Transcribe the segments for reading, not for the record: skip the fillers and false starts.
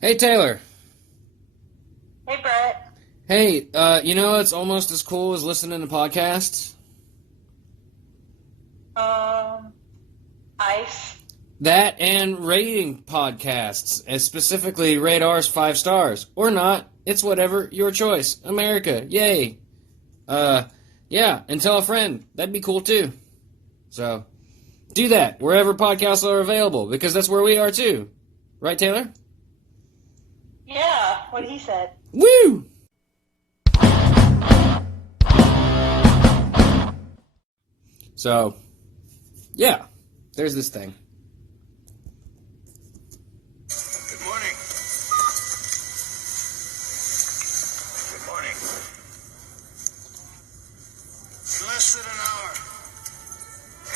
Hey, Taylor. Hey, Brett. Hey, it's almost as cool as listening to podcasts? Ice. That and rating podcasts, and specifically rate ours 5 stars. Or not. It's whatever. Your choice. America. Yay. Yeah, and tell a friend. That'd be cool, too. So, do that wherever podcasts are available, because that's where we are, too. Right, Taylor? Yeah, what he said. Woo! So, yeah, there's this thing. Good morning. Good morning. In less than an hour,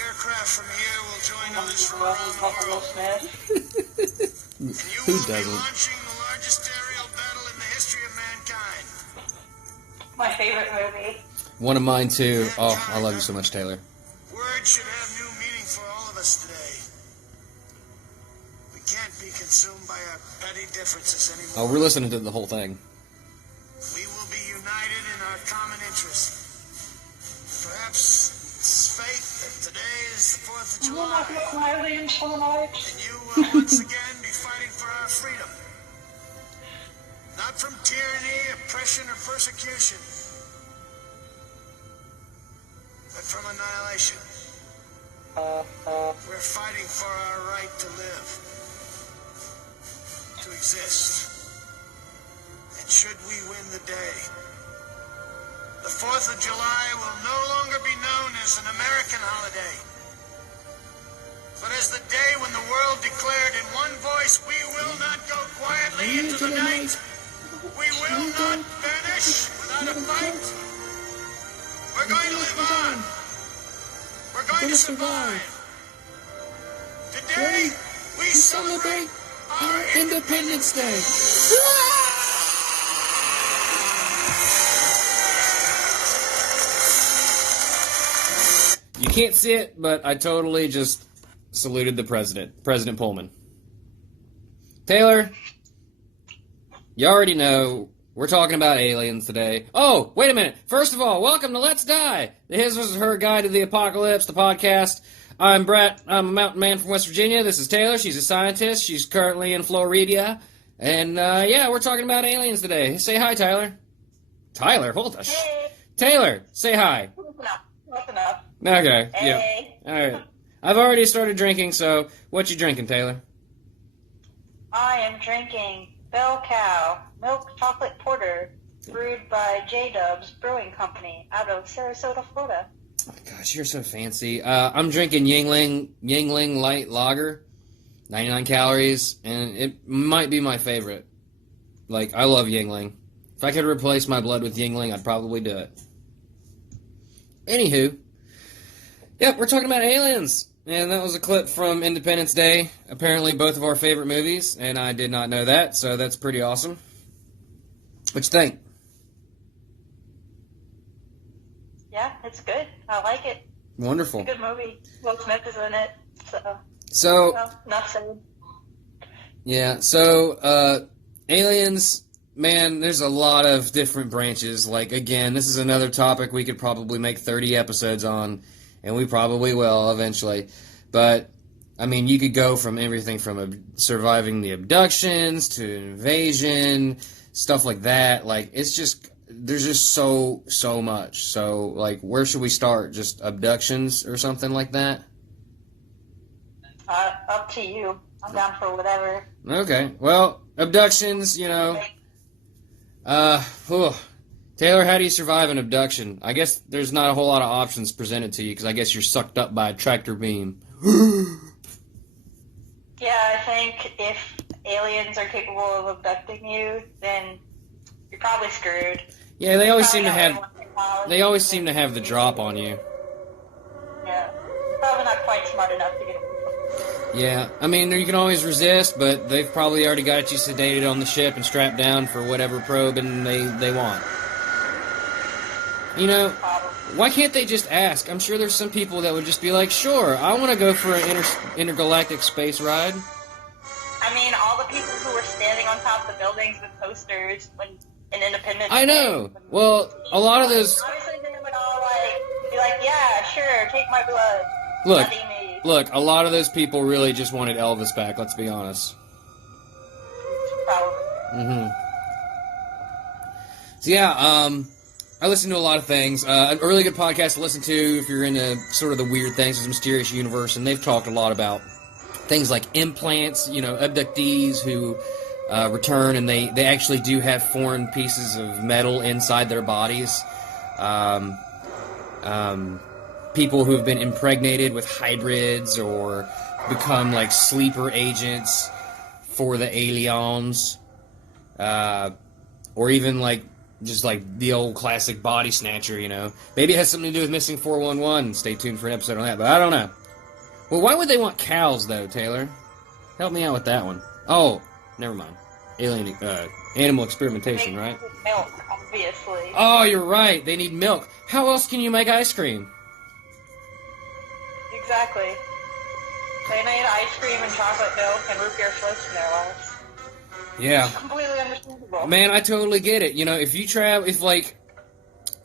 aircraft from here will join others from around the world. And you Who will be doesn't? launching the largest aerial battle in the history of mankind. My favorite movie. One of mine, too. Oh, I love you so much, Taylor. Words should have new meaning for all of us today. We can't be consumed by our petty differences anymore. Oh, we're listening to the whole thing. We will be united in our common interest. Perhaps it's fate that today is the 4th of July, and you will once again be fighting for our freedom. Not from tyranny, oppression, or persecution, but from annihilation. We're fighting for our right to live, to exist. And should we win the day, the 4th of July will no longer be known as an American holiday, but as the day when the world declared in one voice, we will not go quietly into the night. We will not vanish without a fight. We're going to live on. We're going to survive. Today, we celebrate our Independence Day. You can't see it, but I totally just saluted the president, President Pullman. Taylor, you already know we're talking about aliens today. Oh, wait a minute. First of all, welcome to Let's Die, the His vs. Her Guide to the Apocalypse, the podcast. I'm Brett. I'm a mountain man from West Virginia. This is Taylor. She's a scientist. She's currently in Florida. And, we're talking about aliens today. Say hi, Tyler. Tyler, hold on. Hey. Taylor, say hi. Listen up. Okay, Hey. yeah. All right. I've already started drinking, so what you drinking, Taylor? I am drinking Bell Cow Milk Chocolate Porter, brewed by J-Dubs Brewing Company out of Sarasota, Florida. Oh, gosh, you're so fancy. I'm drinking Yingling Light Lager, 99 calories, and it might be my favorite. Like, I love Yingling. If I could replace my blood with Yingling, I'd probably do it. Anywho, we're talking about aliens. And that was a clip from Independence Day, apparently both of our favorite movies, and I did not know that, so that's pretty awesome. What you think? Yeah, it's good. I like it. Wonderful. It's a good movie. Will Smith is in it. So well, enough said. Yeah, so, aliens, man, there's a lot of different branches. Like, again, this is another topic we could probably make 30 episodes on, and we probably will eventually. But, I mean, you could go from everything from surviving the abductions to invasion, stuff like that. Like, it's just, there's just so much. So, like, where should we start? Just abductions or something like that? Up to you. I'm down for whatever. Okay, well, abductions, Taylor, how do you survive an abduction? I guess there's not a whole lot of options presented to you, because I guess you're sucked up by a tractor beam. Yeah, I think if aliens are capable of abducting you, then you're probably screwed. Yeah, they always seem to Probably have, not technology. they always seem to have the drop on you. Yeah, probably not quite smart enough to get away. Yeah, I mean, you can always resist, but they've probably already got you sedated on the ship and strapped down for whatever probing they want. Why can't they just ask? I'm sure there's some people that would just be like, sure, I want to go for an intergalactic space ride. I mean, all the people who were standing on top of the buildings with posters when in Independence I know. Well, a lot of those. Obviously, they would all be like, yeah, sure, take my blood. Look, Study me. look. A lot of those people really just wanted Elvis back. Let's be honest. Probably. So yeah, I listen to a lot of things. A really good podcast to listen to if you're into sort of the weird things, the mysterious universe, and they've talked a lot about things like implants, abductees who return and they actually do have foreign pieces of metal inside their bodies. People who have been impregnated with hybrids or become like sleeper agents for the aliens, or even like just like the old classic body snatcher, Maybe it has something to do with Missing 411. Stay tuned for an episode on that, but I don't know. Well, why would they want cows, though, Taylor? Help me out with that one. Oh, never mind. Animal experimentation, right? Milk, obviously. Oh, you're right. They need milk. How else can you make ice cream? Exactly. They need ice cream and chocolate milk and root beer floats in their lives. Yeah. Completely understandable. Man, I totally get it. If you travel,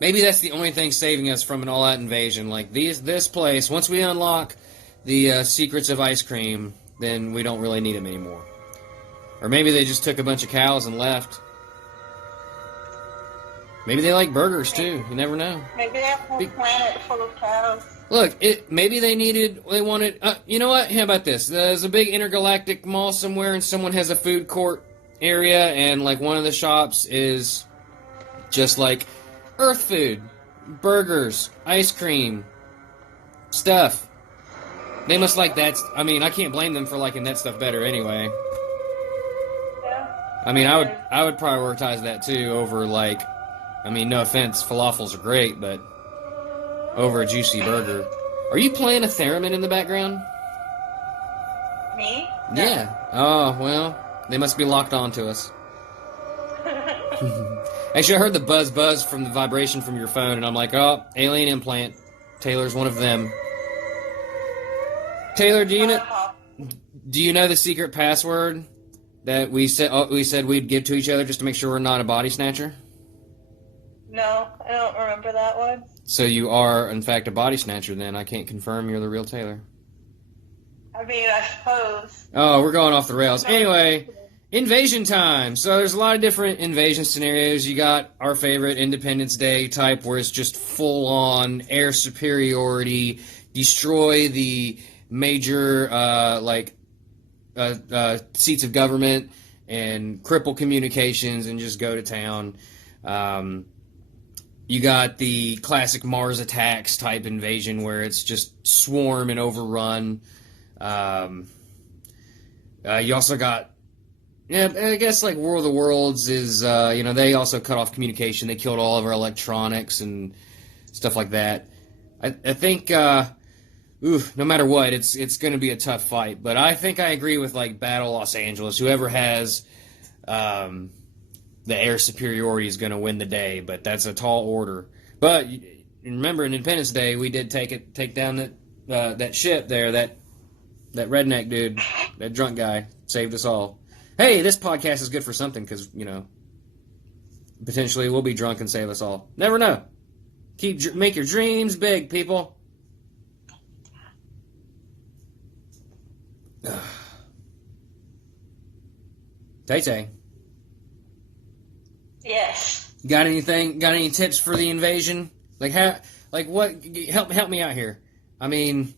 maybe that's the only thing saving us from an all-out invasion. Like, this place, once we unlock the secrets of ice cream, then we don't really need them anymore. Or maybe they just took a bunch of cows and left. Maybe they like burgers, too. You never know. Maybe they have a planet full of cows. Look, maybe they wanted, you know what? How about this? There's a big intergalactic mall somewhere and someone has a food court area and like one of the shops is just like Earth food, burgers, ice cream, stuff. They must like that. I mean, I can't blame them for liking that stuff better anyway. Yeah. I mean, I would prioritize that too over no offense, falafels are great, but over a juicy burger. Are you playing a theremin in the background? Me? Yeah. Oh, well, they must be locked on to us. Actually, I heard the buzz from the vibration from your phone, and I'm like, oh, alien implant. Taylor's one of them. Taylor, do you know the secret password that we said we'd give to each other just to make sure we're not a body snatcher? No, I don't remember that one. So you are, in fact, a body snatcher then. I can't confirm you're the real Taylor. I mean, I suppose. Oh, we're going off the rails. Anyway, invasion time. So there's a lot of different invasion scenarios. You got our favorite Independence Day type where it's just full-on air superiority, destroy the major seats of government and cripple communications and just go to town. You got the classic Mars attacks type invasion where it's just swarm and overrun. You also got, I guess like War of the Worlds is, they also cut off communication. They killed all of our electronics and stuff like that. I think, no matter what, it's going to be a tough fight. But I think I agree with like Battle Los Angeles. Whoever has the air superiority is going to win the day, but that's a tall order. But remember, in Independence Day, we did take down that ship there, that redneck dude, that drunk guy, saved us all. Hey, this podcast is good for something because, potentially we'll be drunk and save us all. Never know. Make your dreams big, people. Tay-Tay. Yes. Got anything? Got any tips for the invasion? What? Help me out here. I mean,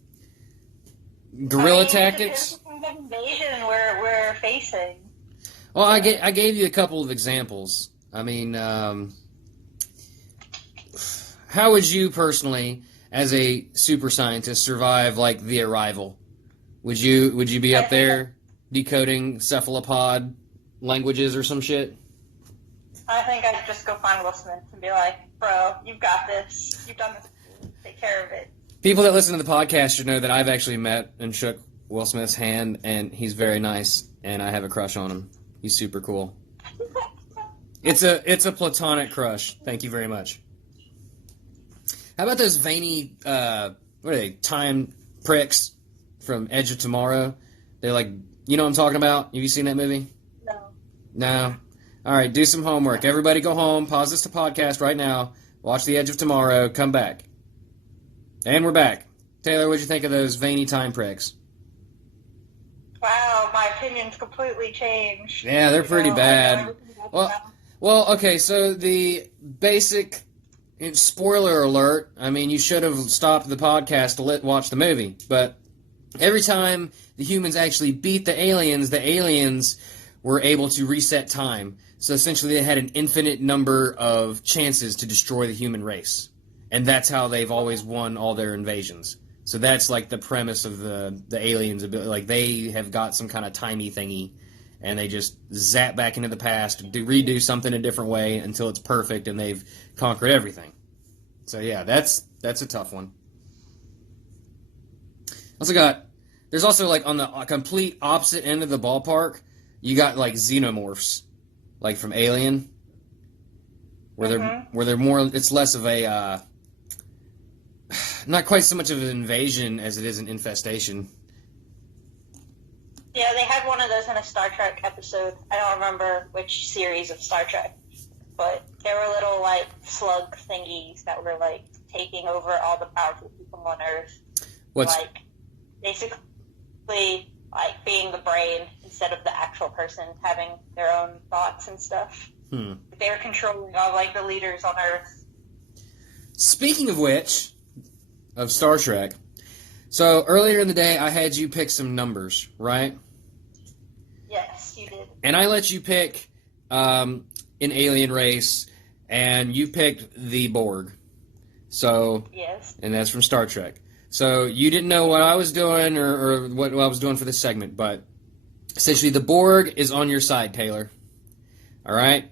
guerrilla tactics. The invasion we're facing. Well, I gave you a couple of examples. I mean, how would you personally, as a super scientist, survive like the arrival? Would you be up there decoding cephalopod languages or some shit? I think I'd just go find Will Smith and be like, bro, you've got this. You've done this. Take care of it. People that listen to the podcast should know that I've actually met and shook Will Smith's hand, and he's very nice, and I have a crush on him. He's super cool. It's a platonic crush. Thank you very much. How about those veiny, what are they, time pricks from Edge of Tomorrow? They're like, you know what I'm talking about? Have you seen that movie? No. All right, do some homework. Everybody go home, pause this to podcast right now, watch The Edge of Tomorrow, come back. And we're back. Taylor, what'd you think of those veiny time pricks? Wow, my opinion's completely changed. Yeah, they're pretty bad. Well, Well, okay, so the basic spoiler alert, I mean, you should have stopped the podcast to watch the movie, but every time the humans actually beat the aliens were able to reset time. So essentially they had an infinite number of chances to destroy the human race. And that's how they've always won all their invasions. So that's like the premise of the aliens' ability. Like they have got some kind of timey thingy, and they just zap back into the past, redo something a different way until it's perfect, and they've conquered everything. So yeah, that's a tough one. There's also like on the complete opposite end of the ballpark, you got like xenomorphs, like from Alien, where they're more. It's less of a, not quite so much of an invasion as it is an infestation. Yeah, they had one of those in a Star Trek episode. I don't remember which series of Star Trek, but there were little like slug thingies that were like taking over all the powerful people on Earth. Like basically like being the brain instead of the actual person having their own thoughts and stuff. They were controlling all like the leaders on Earth. Speaking of which, of Star Trek, so earlier in the day I had you pick some numbers, right? Yes, you did. And I let you pick an alien race, and you picked the Borg. So yes, and that's from Star Trek. So you didn't know what I was doing or what I was doing for this segment, but essentially the Borg is on your side, Taylor. All right?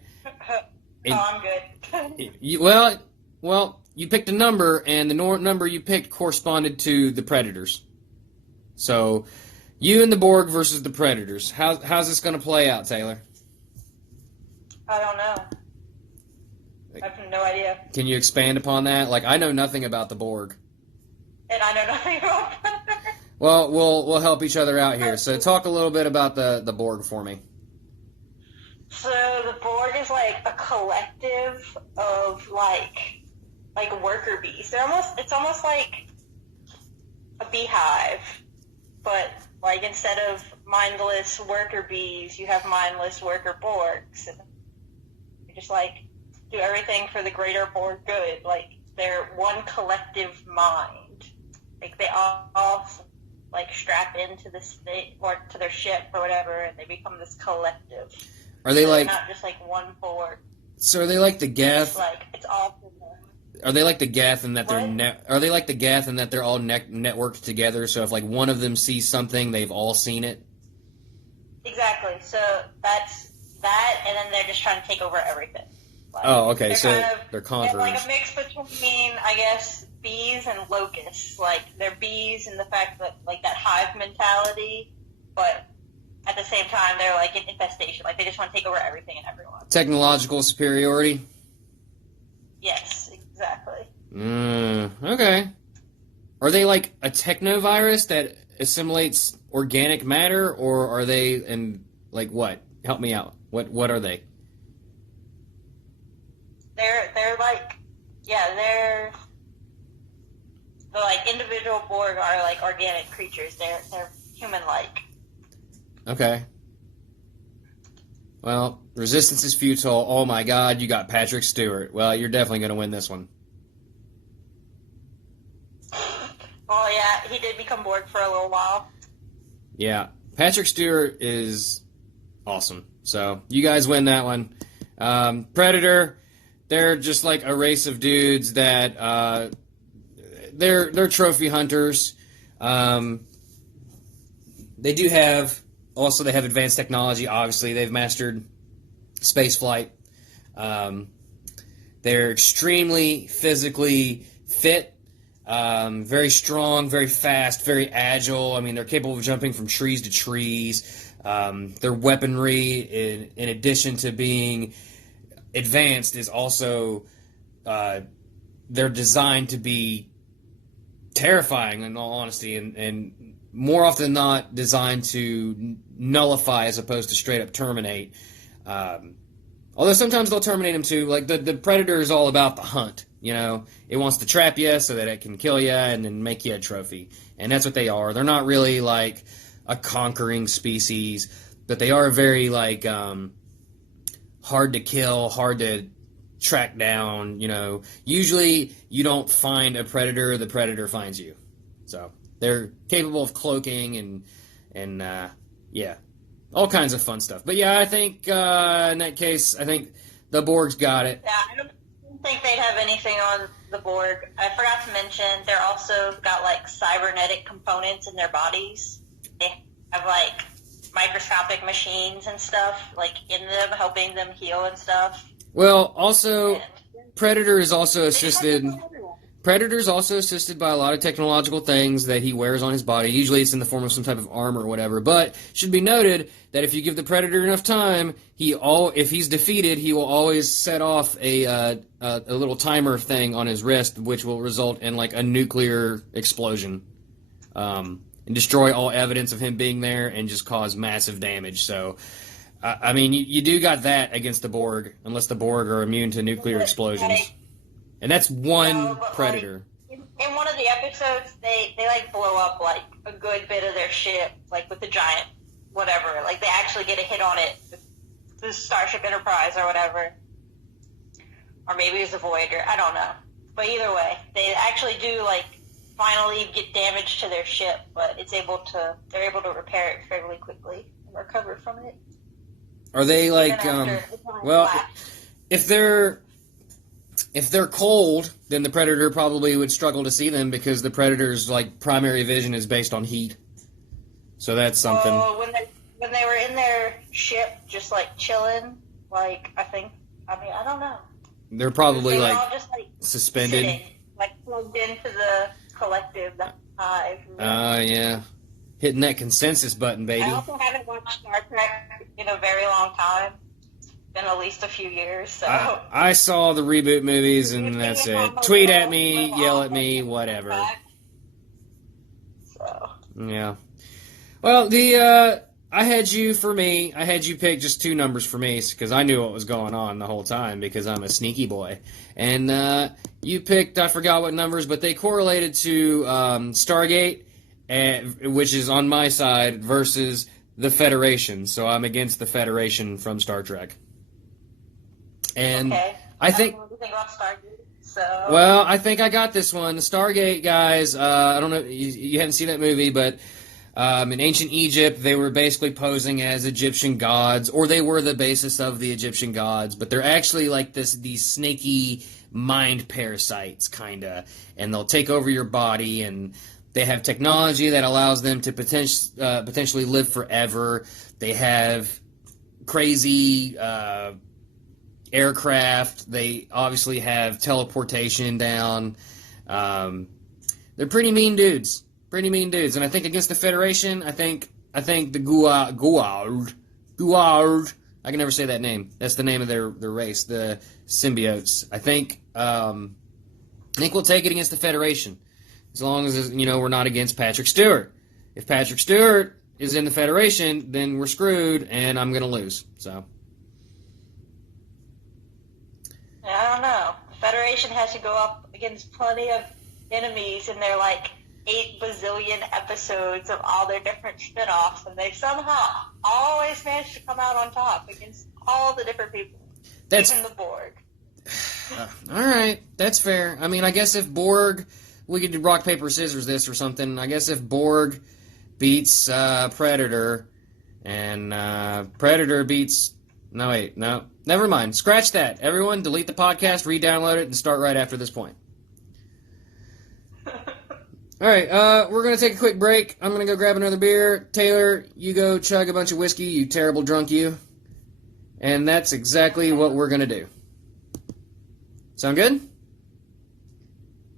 I'm good. Well, you picked a number, and the number you picked corresponded to the Predators. So you and the Borg versus the Predators. How's this going to play out, Taylor? I don't know. I have no idea. Can you expand upon that? Like, I know nothing about the Borg. And I know nothing about Predator. Well, we'll help each other out here. So talk a little bit about the Borg for me. So the Borg is like a collective of like worker bees. It's almost like a beehive, but like instead of mindless worker bees, you have mindless worker Borgs. And you just like do everything for the greater Borg good. Like they're one collective mind. Like they all like strap into this thing or to their ship or whatever, and they become this collective. Are they they're not just like one Borg? So are they like the Geth? Like it's all for them. Are they like the Geth in that are they like the Geth in that they're all networked together? So if like one of them sees something, they've all seen it. Exactly. So that's that, and then they're just trying to take over everything. Like, oh, okay. They're So they're conquerors. They're like a mix between, I guess, bees and locusts. Like they're bees in the fact that like that hive mentality, but at the same time they're like an infestation. Like they just want to take over everything and everyone. Technological superiority. Yes, exactly. Okay. Are they like a technovirus that assimilates organic matter, or are they like what? Help me out. What are they? They're like they're like individual Borg are like organic creatures. They're human-like. Okay. Well, resistance is futile. Oh my God, you got Patrick Stewart. Well, you're definitely going to win this one. Well, yeah, he did become Borg for a little while. Yeah, Patrick Stewart is awesome. So you guys win that one. Predator, they're just like a race of dudes that they're trophy hunters. They have advanced technology. Obviously, they've mastered space flight. They're extremely physically fit. Very strong, very fast, very agile. I mean, they're capable of jumping from trees to trees. Their weaponry, in addition to being advanced, is also they're designed to be terrifying, in all honesty, and more often than not designed to nullify as opposed to straight up terminate. Although sometimes they'll terminate him too. Like the predator is all about the hunt. It wants to trap you so that it can kill you and then make you a trophy. And that's what they are. They're not really like a conquering species, but they are very like hard to kill, hard to track down. Usually you don't find a predator; the predator finds you. So they're capable of cloaking and yeah, all kinds of fun stuff. But yeah, I think in that case, I think the Borg's got it. Yeah, I don't think they'd have anything on the Borg. I forgot to mention they're also got like cybernetic components in their bodies. They have like microscopic machines and stuff like in them, helping them heal and stuff. Well, also, Predator is also assisted. Predator's also assisted by a lot of technological things that he wears on his body. Usually it's in the form of some type of armor or whatever. But it should be noted that if you give the Predator enough time, if he's defeated, he will always set off a little timer thing on his wrist, which will result in like a nuclear explosion. And destroy all evidence of him being there and just cause massive damage. So, I mean, you do got that against the Borg, unless the Borg are immune to nuclear explosions. And that's one Predator. Like, in one of the episodes, they like blow up like a good bit of their ship, like with the giant whatever. Like they actually get a hit on it, the Starship Enterprise or whatever. Or maybe it's a Voyager, I don't know. But either way, they actually do like finally get damage to their ship, but they're able to repair it fairly quickly and recover from it. Are they like well, if they're cold, then the Predator probably would struggle to see them because the Predator's like primary vision is based on heat. So that's something. When they were in their ship, just like chilling, like I don't know. They're probably like all just, like suspended, sitting, like plugged into the collective, the hive. Yeah, hitting that consensus button, baby. I also haven't watched Star Trek in a very long time. Been at least a few years, so I saw the reboot movies and that's it. Tweet at me, yell at me, whatever. So yeah. Well, I had you pick just two numbers for me because I knew what was going on the whole time because I'm a sneaky boy. And you picked, I forgot what numbers, but they correlated to Stargate, which is on my side, versus the Federation. So I'm against the Federation from Star Trek. And okay. I think. Well, I think I got this one. The Stargate guys. I don't know. You haven't seen that movie, but in ancient Egypt, they were basically posing as Egyptian gods, or they were the basis of the Egyptian gods. But they're actually like these snaky mind parasites, kinda, and they'll take over your body. And they have technology that allows them to potentially live forever. They have crazy. Aircraft. They obviously have teleportation down. They're pretty mean dudes. And I think against the Federation, I think the Guard. I can never say that name. That's the name of their race, the symbiotes. I think we'll take it against the Federation, as long as we're not against Patrick Stewart. If Patrick Stewart is in the Federation, then we're screwed, and I'm gonna lose. So. I don't know. The Federation has to go up against plenty of enemies in their, 8 bazillion episodes of all their different spin-offs, and they somehow always manage to come out on top against all the different people. Even the Borg. All right. That's fair. I mean, I guess if Borg... We could do rock, paper, scissors this or something. I guess if Borg beats Predator, and Predator beats... No, wait, no. Never mind. Scratch that. Everyone, delete the podcast, re-download it, and start right after this point. All right, we're going to take a quick break. I'm going to go grab another beer. Taylor, you go chug a bunch of whiskey, you terrible drunk you. And that's exactly what we're going to do. Sound good?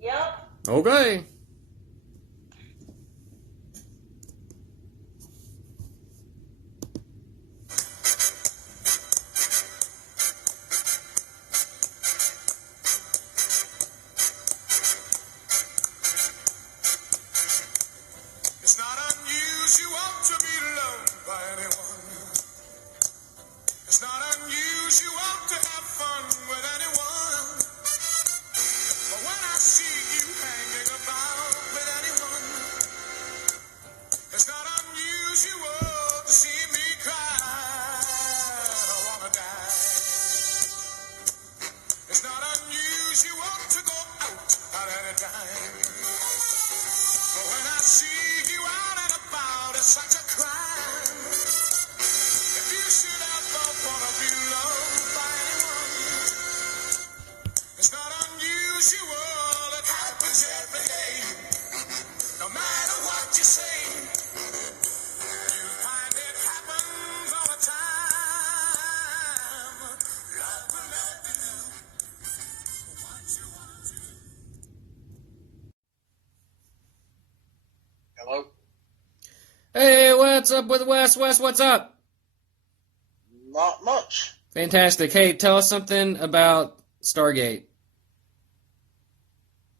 Yep. Okay. It's not unusual to be loved by anyone. It's not unusual. what's up with Wes? Wes, what's up? Not much. Fantastic. Hey, tell us something about Stargate.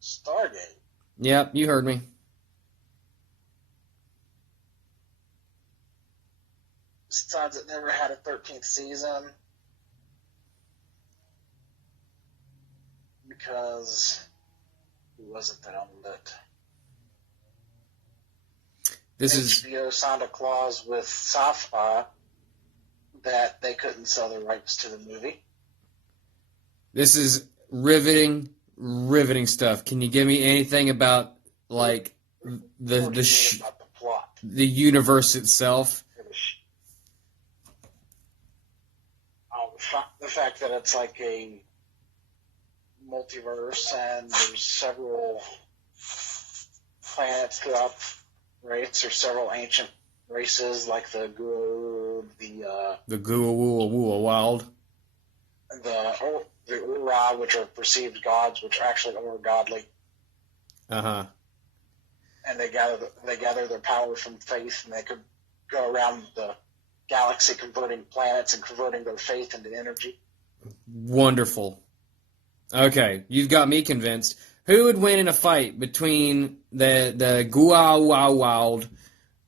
Stargate. Yep, you heard me. Besides, it never had a 13th season. Because who was it that owned it? This is HBO signed a clause with Sci-Fi that they couldn't sell the rights to the movie. this is riveting stuff. Can you give me anything about like What do you mean about the plot? the universe itself? The fact that it's like a multiverse and there's several planets throughout the race. There's several ancient races like the Guru, The Gua Wild. the Ura, which are perceived gods, which actually are godly, Uh-huh. and they gather their power from faith, and they could go around the galaxy converting planets and converting their faith into energy. Wonderful. Okay, you've got me convinced. Who would win in a fight between the Gua Wild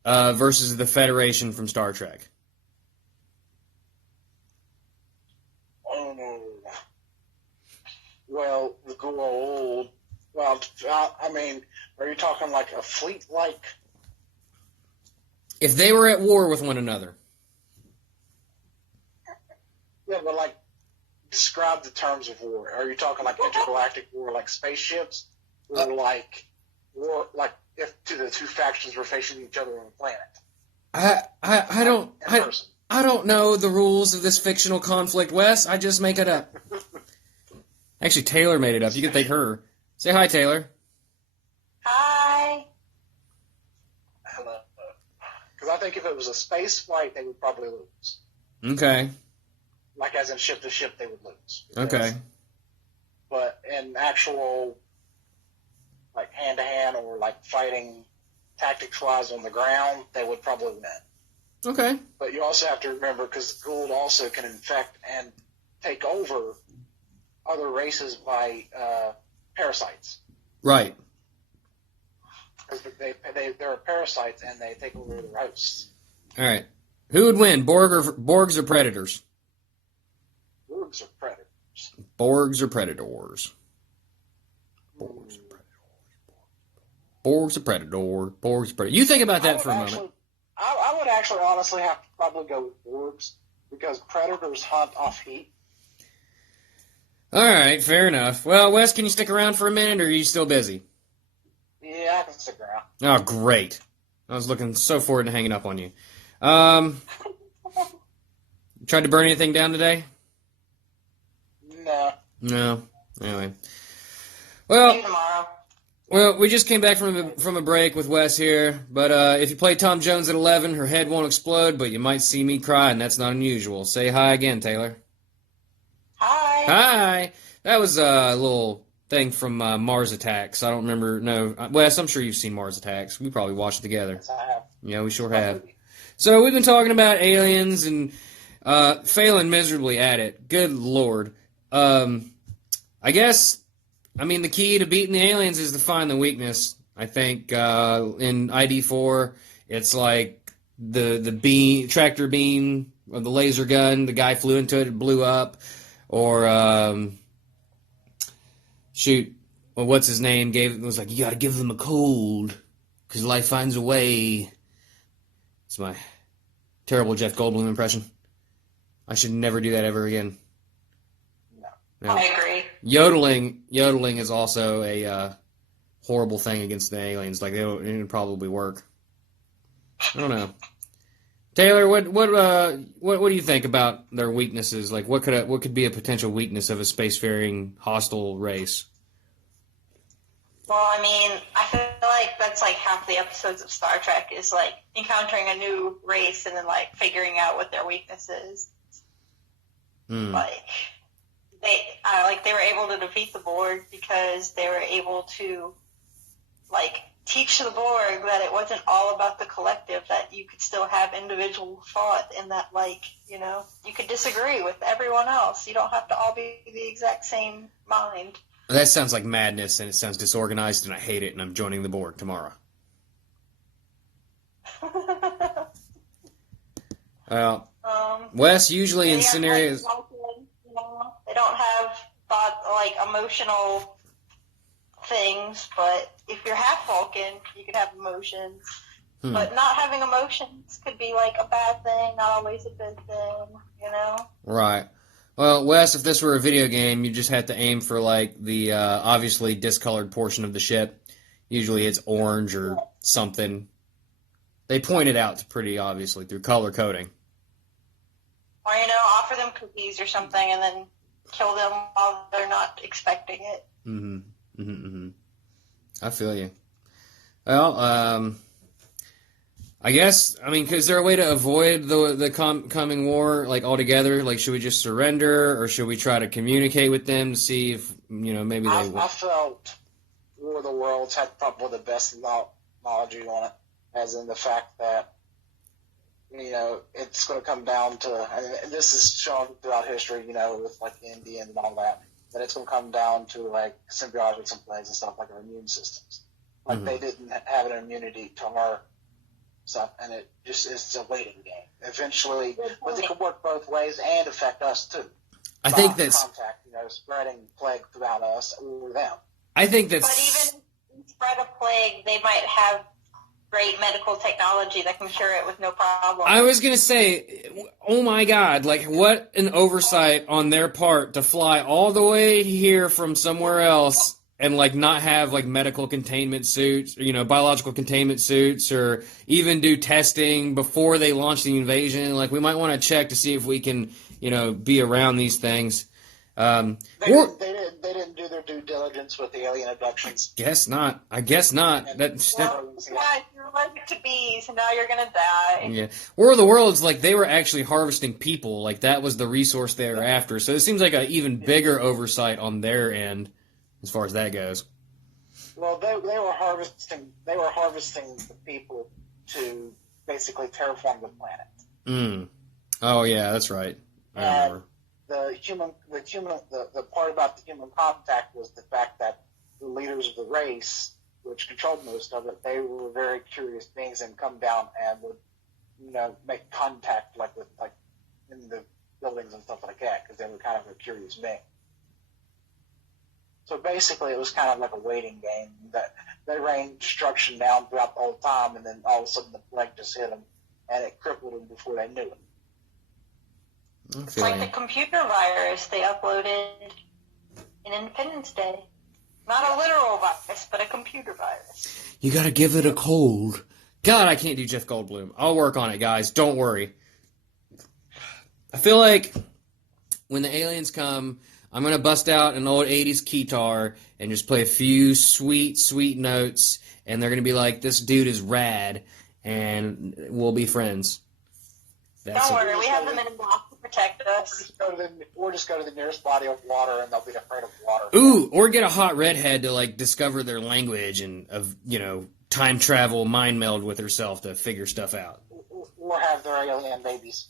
versus the Federation from Star Trek? Oh no. Well, the Guru. Well, I mean, are you talking like a fleet like? If they were at war with one another. Yeah, but like, describe the terms of war. Are you talking like intergalactic war, like spaceships, or like war, like if the two factions were facing each other on a planet? I don't know the rules of this fictional conflict, Wes. I just make it up. Actually, Taylor made it up. You can thank her. Say hi, Taylor. Hi. Hello. Because I think if it was a space flight, they would probably lose. Okay. Like as in ship to ship, they would lose. Okay. But in actual, like hand to hand or like fighting tactics wise on the ground, they would probably win. Okay. But you also have to remember, because Gould also can infect and take over other races by parasites. Right. Because they're parasites and they take over their hosts. All right. Who would win, Borgs or Predators? Borgs are predators. Borgs or Predators? Borgs or Predator? Borgs or Predator? You think about that for a moment. I would actually honestly have to probably go with Borgs, because predators hunt off heat. All right, fair enough. Well, Wes, can you stick around for a minute, or are you still busy? Yeah, I can stick around. Oh, great. I was looking so forward to hanging up on you. Tried to burn anything down today? No. No. Anyway. See Well, you tomorrow. we just came back from a break with Wes here, but if you play Tom Jones at 11, her head won't explode, but you might see me cry, and that's not unusual. Say hi again, Taylor. Hi. Hi! That was a little thing from Mars Attacks. I don't remember. No, Wes, I'm sure you've seen Mars Attacks. We probably watched it together. Yes, I have. Yeah, we sure have. So we've been talking about aliens and failing miserably at it. Good Lord. I guess, the key to beating the aliens is to find the weakness. I think in ID4, it's like the tractor beam or the laser gun. The guy flew into it blew up. Or, what's his name? Was like, you gotta give them a cold, because life finds a way. It's my terrible Jeff Goldblum impression. I should never do that ever again. No. I agree. Yodeling is also a horrible thing against the aliens. Like, it would probably work. I don't know. Taylor, what do you think about their weaknesses? Like, what could be a potential weakness of a spacefaring hostile race? Well, I feel like that's like half the episodes of Star Trek is like encountering a new race and then like figuring out what their weakness is. Like they were able to defeat the Borg because they were able to like teach the Borg that it wasn't all about the collective, that you could still have individual thought, and that, like, you know, you could disagree with everyone else. You don't have to all be the exact same mind. That sounds like madness, and it sounds disorganized, and I hate it, and I'm joining the Borg tomorrow. Well, Wes, usually in scenarios... They don't have thought, like, emotional things, but if you're half Vulcan, you can have emotions. But not having emotions could be, like, a bad thing, not always a good thing, you know? Right. Well, Wes, if this were a video game, you just have to aim for, like, the obviously discolored portion of the ship. Usually it's orange or something. They point it out pretty obviously through color coding. Or, you know, offer them cookies or something and then kill them while they're not expecting it. I feel you. Well, I guess, I mean, is there a way to avoid the coming war, like, altogether? Like, should we just surrender, or should we try to communicate with them to see if, you know, maybe they... I felt War of the Worlds had probably the best knowledge on it, as in the fact that, you know, it's going to come down to, and this is shown throughout history, you know, with, like, the Indians and all that it's going to come down to, like, symbiotics and plagues and stuff, like our immune systems. Like, they didn't have an immunity to our stuff, and it just is a waiting game. Eventually, but it could work both ways and affect us, too. I think that's... Contact, you know, spreading plague throughout us or them. I think that's... But even if you spread a plague, they might have great medical technology that can cure it with no problem. I was going to say, oh my God, like, what an oversight on their part to fly all the way here from somewhere else and, like, not have, like, medical containment suits, or, you know, biological containment suits, or even do testing before they launch the invasion. Like, we might want to check to see if we can, you know, be around these things. They didn't do their due diligence with the alien abductions. Guess not. I guess not. You're allergic to bees, and now you're going to die. Yeah. War of the Worlds, like, they were actually harvesting people. Like, that was the resource they were after. So it seems like an even bigger oversight on their end, as far as that goes. Well, they were harvesting the people to basically terraform the planet. Oh yeah, that's right. I remember. The part about the human contact was the fact that the leaders of the race, which controlled most of it, they were very curious beings and come down and would, you know, make contact like in the buildings and stuff like that, because they were kind of a curious being. So basically, it was kind of like a waiting game. That they rained destruction down throughout the whole time, and then all of a sudden the plague just hit them, and it crippled them before they knew it. It's like the computer virus they uploaded in Independence Day. Not a literal virus, but a computer virus. You gotta give it a cold. God, I can't do Jeff Goldblum. I'll work on it, guys. Don't worry. I feel like when the aliens come, I'm going to bust out an old 80s guitar and just play a few sweet, sweet notes, and they're going to be like, this dude is rad, and we'll be friends. Don't worry, we have the Men in Black to protect us. Or just go to the nearest body of water, and they'll be afraid of water. Ooh, or get a hot redhead to, like, discover their language and, you know, time travel, mind meld with herself to figure stuff out. Or have their alien babies.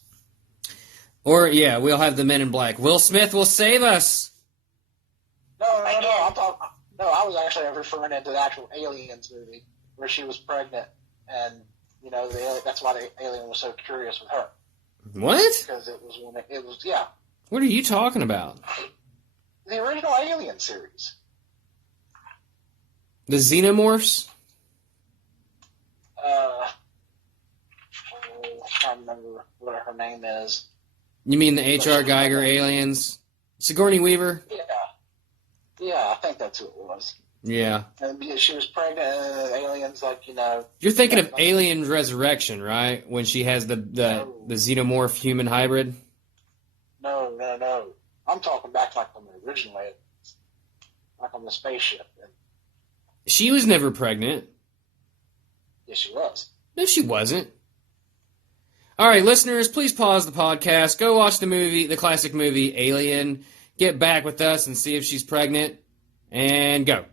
Or, yeah, we'll have the Men in Black. Will Smith will save us! No, I was actually referring to the actual Aliens movie, where she was pregnant, and, you know, that's why the alien was so curious with her. What? Because it was, yeah. What are you talking about? The original Alien series. The Xenomorphs? I can't remember what her name is. You mean the H.R. Geiger aliens? Sigourney Weaver? Yeah, I think that's who it was. Yeah. And she was pregnant, and aliens, like, you know... You're thinking of Alien Resurrection, right? When she has the xenomorph human hybrid? No. I'm talking back, like, on the original aliens. Like on the spaceship. She was never pregnant. Yes, she was. No, she wasn't. All right, listeners, please pause the podcast. Go watch the movie, the classic movie, Alien. Get back with us and see if she's pregnant. And go.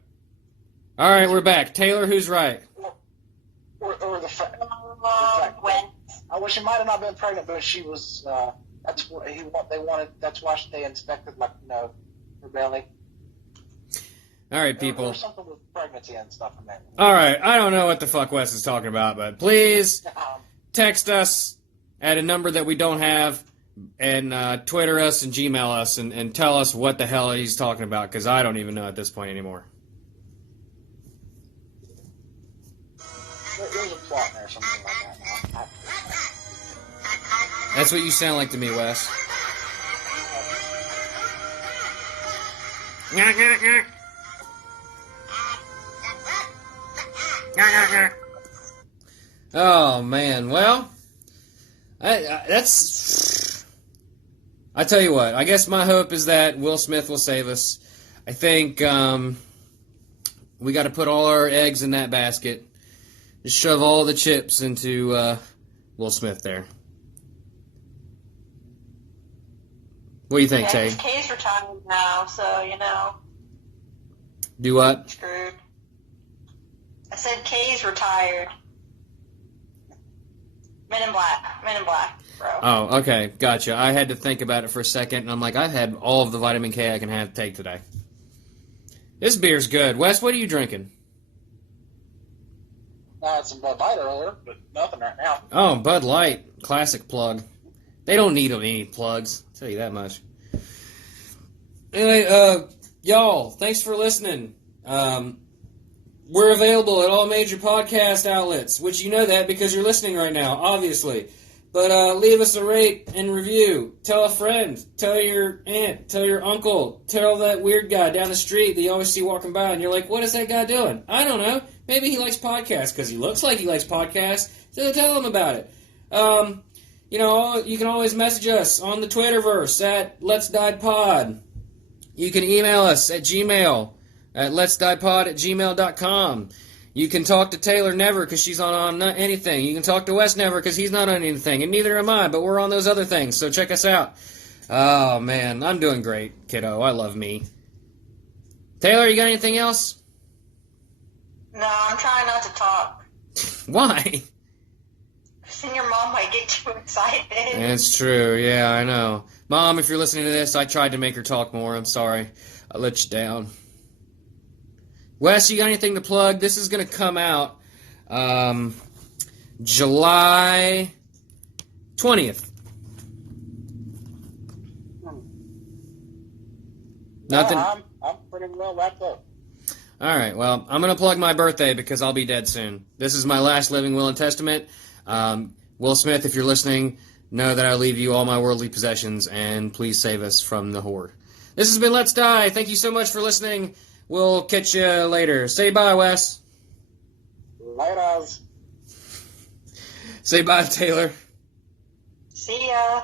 All right, we're back. Taylor, who's right? the fact. When? Well, she might have not been pregnant, but she was. That's what they wanted. That's why they inspected, like, her belly. All right, There people. was something with pregnancy and stuff in there. All right, I don't know what the fuck Wes is talking about, but please text us at a number that we don't have, and Twitter us and Gmail us, and tell us what the hell he's talking about, because I don't even know at this point anymore. There's a plot in there, something like that. That's what you sound like to me, Wes. Oh man, well, that's. I tell you what. I guess my hope is that Will Smith will save us. I think we got to put all our eggs in that basket. Just shove all the chips into Will Smith there. What do you think, Tay? Kay's retired now, so Do what? screwed. I said Kay's retired. Men in Black, bro. Oh, okay, gotcha. I had to think about it for a second, and I'm like, I've had all of the vitamin K I can take today. This beer's good. Wes, what are you drinking? I had some Bud Light earlier, but nothing right now. Oh, Bud Light. Classic plug. They don't need any plugs. I'll tell you that much. Anyway, y'all, thanks for listening. We're available at all major podcast outlets, which you know that because you're listening right now, obviously. But leave us a rate and review. Tell a friend. Tell your aunt. Tell your uncle. Tell that weird guy down the street that you always see walking by, and you're like, what is that guy doing? I don't know. Maybe he likes podcasts because he looks like he likes podcasts, so tell him about it. You can always message us on the Twitterverse at LetsDiePod. You can email us at Gmail at LetsDiePod@gmail.com. You can talk to Taylor Never because she's on anything. You can talk to Wes Never because he's not on anything, and neither am I, but we're on those other things, so check us out. Oh, man, I'm doing great, kiddo. I love me. Taylor, you got anything else? No, I'm trying not to talk. Why? Because then your mom might get too excited. That's true, yeah, I know. Mom, if you're listening to this, I tried to make her talk more. I'm sorry. I let you down. Wes, you got anything to plug? This is going to come out July 20th. Nothing? No, I'm pretty well wrapped up. All right, well, I'm going to plug my birthday because I'll be dead soon. This is my last living will and testament. Will Smith, if you're listening, know that I leave you all my worldly possessions, and please save us from the horde. This has been Let's Die. Thank you so much for listening. We'll catch you later. Say bye, Wes. Laters. Say bye, Taylor. See ya.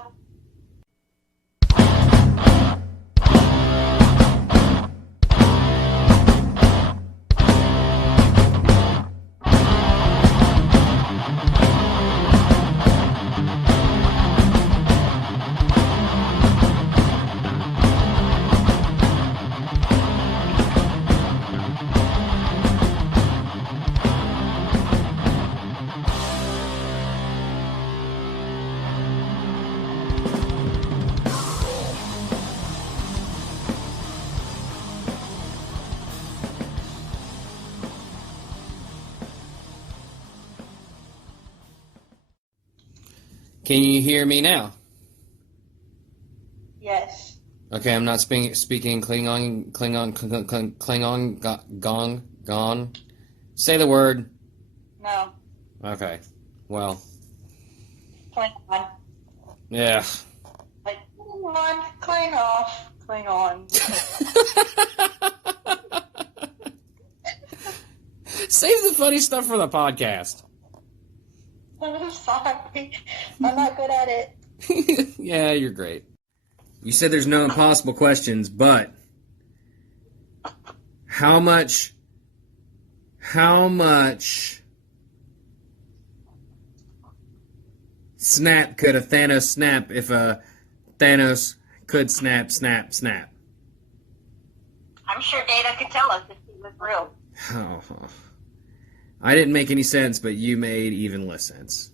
Can you hear me now? Yes. Okay, I'm not speaking Klingon, gone. Say the word. No. Okay, well, Cling on. yeah. Like, cling off. Cling on. Save the funny stuff for the podcast. I'm sorry. I'm not good at it. Yeah, you're great. You said there's no impossible questions, but how much snap could a Thanos snap if a Thanos could snap? I'm sure Data could tell us if he was real. Oh, I didn't make any sense, but you made even less sense.